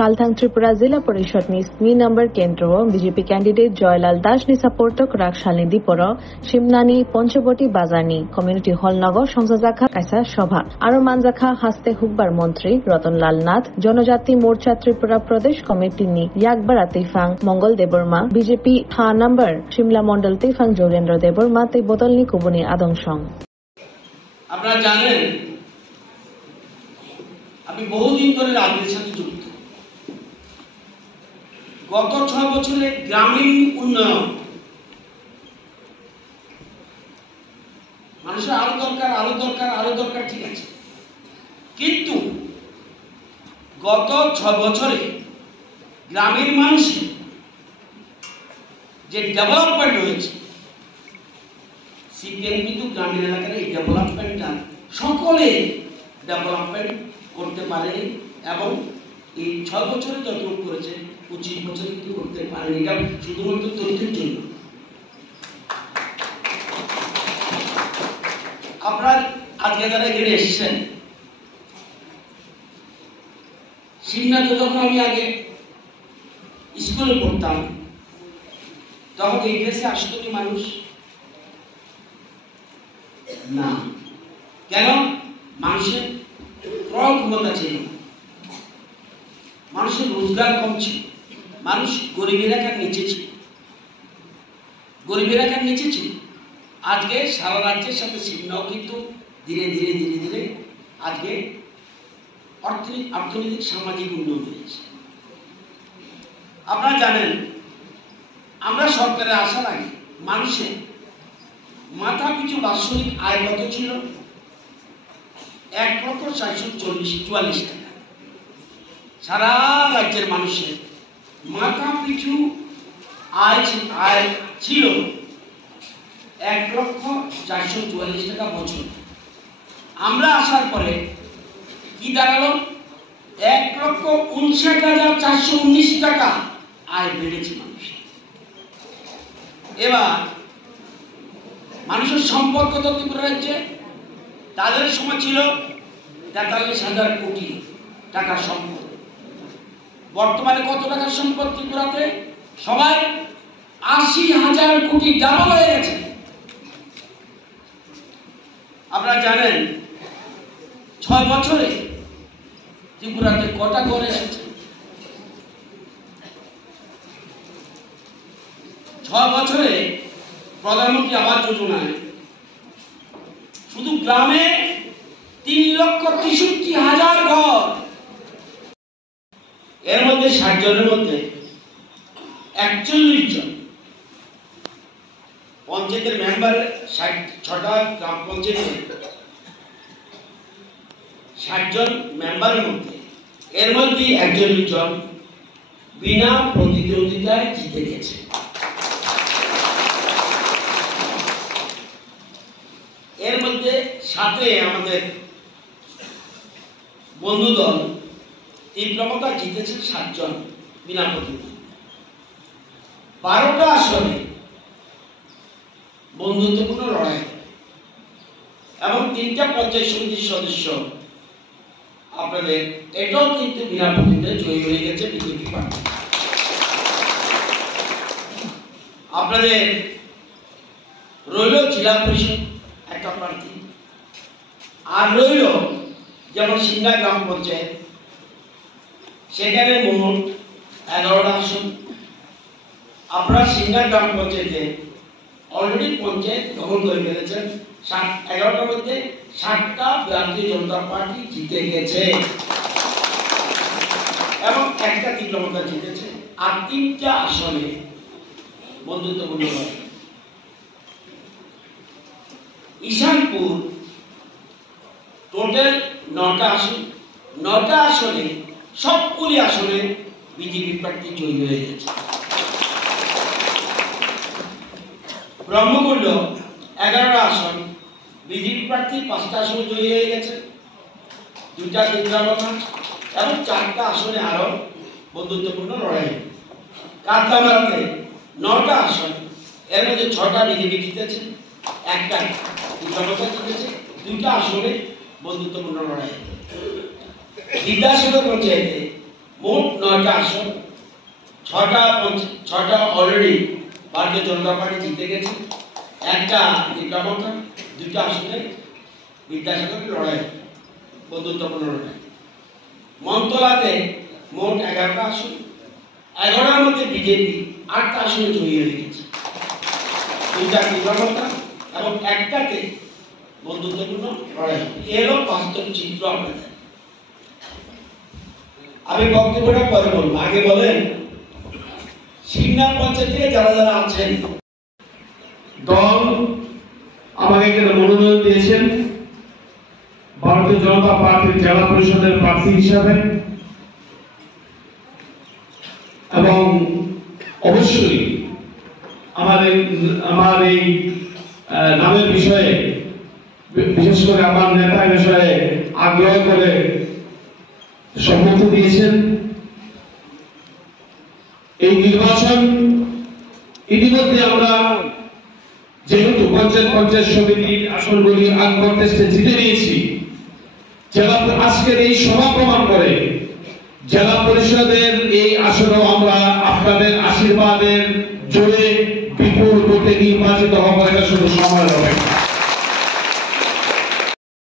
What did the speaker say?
सालथांग त्रिपुरा जिला परिषद नि 2 नंबर केंद्र बीजेपी कैंडिडेट जयलाल दास नि सपोर्टक रागशालनि दीपर शिमनानी पंचवटी बाजारनि कम्युनिटी हल नगर संजाखा कायसा सभा आरो मानजाखा हास्ते हुकबार मंत्री रतनलाल नाथ जनजाति मोर्चा त्रिपुरा प्रदेश कमिटी नि याकबारा तेफां मंगल देबर्मा बीजेपी 5 नंबर शिमला मंडल तेफां जोगेंद्र देबर्मा ते बोतलनि कुबुनि आदंसं আপনারা জানেন আমি বহুদিন ধরে রাজনীতির সাথে যুক্ত। গত 6 বছরে গ্রামীণ উন্নয়ন মানুষের আরো দরকার ঠিক আছে, কিন্তু গত 6 বছরে গ্রামীণ মানুষের যে ডেভেলপমেন্ট হয়েছে, সিপিএম কিন্তু গ্রামীণ এলাকার এই ডেভেলপমেন্টটা সকলে ডেভেলপমেন্ট করতে পারেনি এবং এই 6 বছরে যতটুকু করেছে 25 বছরে কিন্তু করতে পারেনি। এটা শুধুমাত্র তথ্যের জন্য। আপনারা আজকে যারা এখানে এসেছেন, সিমনাতে যখন আমি আগে স্কুলে পড়তাম তখন এই দেশে আসতো মানুষ না, কেন? মানুষের ক্রয় ক্ষমতা ছিল, মানুষের রোজগার কম ছিল, মানুষ গরিবী রেখার নিচে ছিল। আজকে সারা রাজ্যের সাথে সিমনাও কিন্তু ধীরে ধীরে আজকে অর্থনৈতিক সামাজিক উন্নয়ন হয়েছে। আপনারা জানেন, আমরা সরকারে আসার আগে মানুষের মাথা পিছু বাৎসরিক আয় কত ছিল? 1,444 টাকা। সারা রাজ্যের মানুষের মাথা পিছু আয় ছিল 1,444 টাকা বছর। আমরা আসার পরে কি দাঁড়ালো? 1,59,419 টাকা আয় বেড়েছে মানুষের। এবার মানুষের সম্পদ কত ত্রিপুরা রাজ্যে? তাদের সময় ছিল 43,000 কোটি টাকার সম্পদ। বর্তমানে কত টাকার সম্পদ ত্রিপুরাতে? সবাই 80,000 কোটি, ডাবল হয়ে গেছে। আপনারা জানেন 6 বছরে ত্রিপুরাতে কটা ঘর এসেছে? 6 বছরে প্রধানমন্ত্রী আবাস যোজনায় শুধু গ্রামে 3,63,000 ঘর। এর মধ্যে 60 জনের মধ্যে 41 জন পঞ্চায়েতের মেম্বার, 6টা গ্রাম পঞ্চায়েতের 60 জন মেম্বারের মধ্যে এর মধ্যে 41 জন বিনা প্রতিদ্বন্দ্বিতায় জিতে গেছে। এর মধ্যে সাথে আমাদের বন্ধু দল তীব্রমতা জিতেছে 7 জন বিনা প্রতিদ্বন্দ্বিতা। 12টা আসনে বন্ধুত্বপূর্ণ লড়াই এবং 3টা পঞ্চায়েত সমিতির সদস্য আপনাদের এটাও কিন্তু বিনা প্রতিদ্বন্দ্বিতায় জয়ী হয়ে গেছে বিজেপি পার্টি। আপনাদের রইল জেলা পরিষদ একটা প্রার্থী, আর রইল যেমন সিংহা গ্রাম পঞ্চায়েত, সেখানে মোট 11টা আসন। আপনারা সিংহা গ্রাম পঞ্চায়েতে অলরেডি পঞ্চায়েত দখল করে ফেলেছেন। 11টার মধ্যে 7টা ভারতীয় জনতা পার্টি জিতে গেছে এবং একটা তীব্রমতা জিতেছে, আর 3টা আসনে বন্ধুত্বপূর্ণ লড়াই। ঈশানপুর টোটাল 9টা আসন, 9টা আসনে সবগুলি আসনে বিজেপি প্রার্থী জয়ী হয়ে গেছে। ব্রহ্মকুণ্ড 11টা আসন, বিজেপি প্রার্থী 5টা আসনে জয়ী হয়ে গেছে, 2টা তীব্রমতা এবং 4টা আসনে আরো বন্ধুত্বপূর্ণ লড়াই। কাতলামারাতে 9টা আসন, এর মধ্যে 6টা বিজেপি জিতেছে, একটা তীব্রমতা জিতেছে, 2টা আসনে বন্ধুত্বপূর্ণ লড়াই। বিদ্যাসাগর পঞ্চায়েতে মোট 9টা আসন, 6টা অলরেডি ভারতীয় জনতা পার্টি জিতে গেছে, একটা নির্বাচন, 2টা আসনে বিদ্যাসাগর লড়াই, বন্ধুত্বপূর্ণ লড়াই। মন্তলাতে মোট 11টা আসন, 11টার মধ্যে বিজেপি 8টা আসনে জয়ী রেখেছে, 2টা নির্বাচন এবং একটাতে বন্ধুত্বপূর্ণ লড়াই। এরও বাস্তব চিত্র আপনাদের। আমি বক্তব্যটা পরে বলবো, আগে বলেন সিংনার পঞ্চায়েতে যারা যারা আছেন। দল আমাকে এখানে মনোনয়ন দিয়েছেন ভারতীয় জনতা পার্টির জেলা পরিষদের প্রার্থী হিসাবে, এবং অবশ্যই আমার এই নামের বিষয়ে, বিশেষ করে আমার নেতার বিষয়ে আগ্রহ করে সম্মতি দিয়েছেন। এই নির্বাচন ইতিমধ্যে আমরা যেহেতু পঞ্চায়েত সমিতির আসনগুলি আগ কন্টেস্টে জিতে নিয়েছি, আজকের এই সভা প্রমাণ করে জেলা পরিষদের এই আসনেও আমরা আপনাদের আশীর্বাদের জোরে বিপুল ভোটে নির্বাচিত হবো, এটা শুধু সময়ের অপেক্ষা।